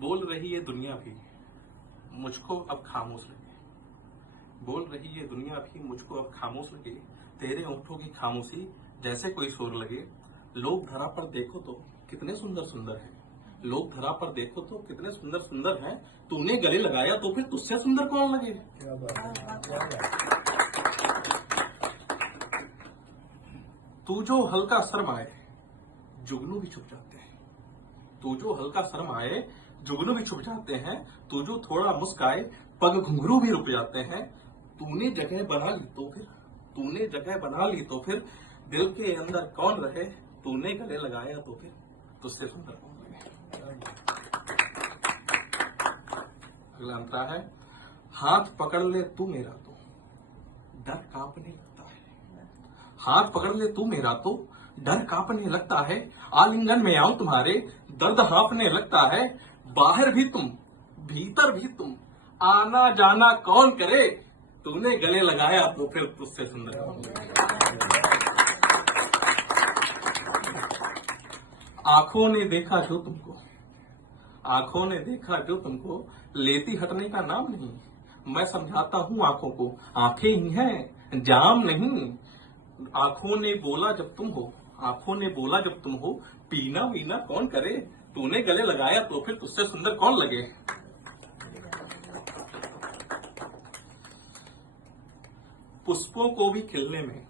बोल रही है दुनिया भी मुझको अब खामोश लगे। बोल रही है दुनिया भी मुझको अब खामोश लगे। तेरे होठों की खामोशी जैसे कोई शोर लगे। लोग धरा पर देखो तो कितने सुंदर सुंदर हैं। लोग धरा पर देखो तो कितने सुंदर सुंदर हैं। तूने गले लगाया तो फिर तुझसे सुंदर कौन लगे। क्या बात है। तू जो हल्का शर्म आए जुगनू भी छुप जाते हैं। तू जो हल्का शर्म आए जुगनू भी छुप जाते हैं। तू जो थोड़ा मुस्काए पग घुंघरू भी रुक जाते हैं। तूने जगह बना ली तो फिर तूने जगह बना ली तो फिर दिल के अंदर कौन रहे। तूने गले लगाया तो फिर तुझसे सुंदर कौन लगे। अगला अंतरा है, हाथ पकड़ ले तू मेरा तो डर कांपने लगता है। हाथ पकड़ ले तू मेरा तो डर कांपने लगता है। आलिंगन में आऊं तुम्हारे दर्द हाँफने लगता है। बाहर भी तुम भीतर भी तुम आना जाना कौन करे। तूने गले लगाया तो फिर तुझसे सुंदर कौन लगे। आंखों ने देखा जो तुमको आंखों ने देखा जो तुमको लेती हटने का नाम नहीं। मैं समझाता हूँ आंखों को आंखें ही हैं जाम नहीं। आंखों ने बोला जब तुम हो आंखों ने बोला जब तुम हो पीना वीना कौन करे। तूने गले लगाया तो फिर तुझसे सुंदर कौन लगे। पुष्पों को भी खिलने में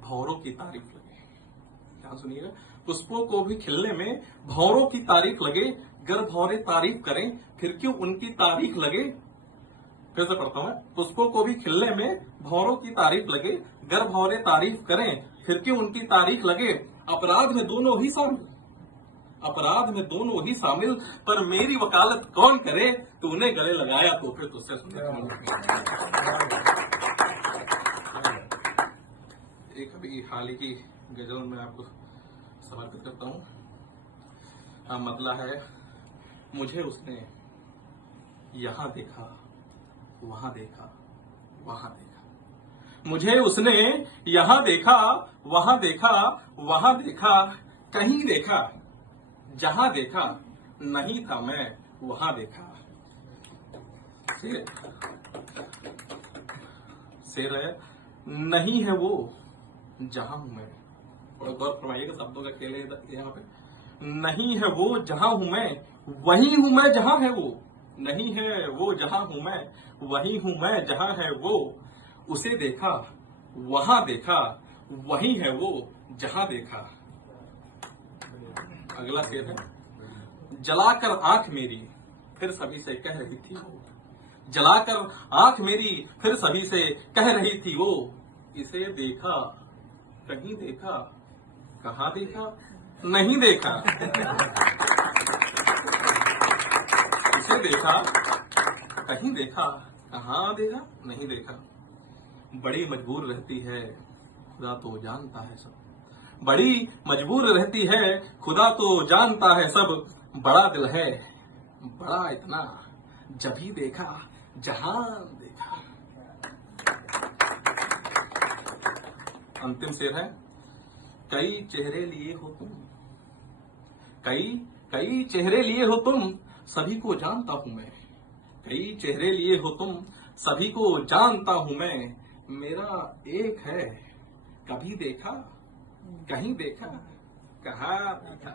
भौरों की तारीफ लगे। ध्यान सुनिएगा, पुष्पों को भी खिलने में भौरों की तारीफ लगे। गर भौरे तारीफ करें फिर क्यों उनकी तारीफ लगे। फिर से पढ़ता हूं, पुष्पों को भी खिलने में भौरों की तारीफ लगे। गर भौरे तारीफ करें फिर क्यों उनकी तारीफ लगे। अपराध में दोनों ही शामिल अपराध में दोनों ही शामिल पर मेरी वकालत कौन करे। तूने गले लगाया तो फिर तुझसे सुंदर कौन लगे। एक अभी हाल ही की गजल में आपको समर्पित करता हूं। मतलब है, मुझे उसने यहां देखा वहां देखा वहां देखा। मुझे उसने यहां देखा वहां देखा वहां देखा। कहीं देखा जहां देखा नहीं था मैं वहां देखा। शेर है, नहीं है वो जहां हूं मैं। और गौर फरमाइएगा, शब्दों का खेल है यहाँ पे। नहीं है वो जहां हूं मैं वही हूं मैं जहां है वो। नहीं है वो जहां हूं मैं वही हूं मैं जहां है वो। उसे देखा वहां देखा वही है वो जहां देखा। अगला शेर है, जलाकर आंख मेरी फिर सभी से कह रही थी वो। जलाकर आंख मेरी फिर सभी से कह रही थी वो। इसे देखा कहीं देखा कहां देखा नहीं देखा। इसे देखा कहीं देखा कहां देखा नहीं देखा। बड़ी मजबूर रहती है खुदा तो जानता है सब। बड़ी मजबूर रहती है खुदा तो जानता है सब। बड़ा दिल है बड़ा इतना जब ही देखा जहां देखा। अंतिम शेर है, कई चेहरे लिए हो तुम कई चेहरे लिए हो तुम सभी को जानता हूं मैं। कई चेहरे लिए हो तुम सभी को जानता हूं मैं। मेरा एक है कभी देखा कहीं देखा कहां देखा।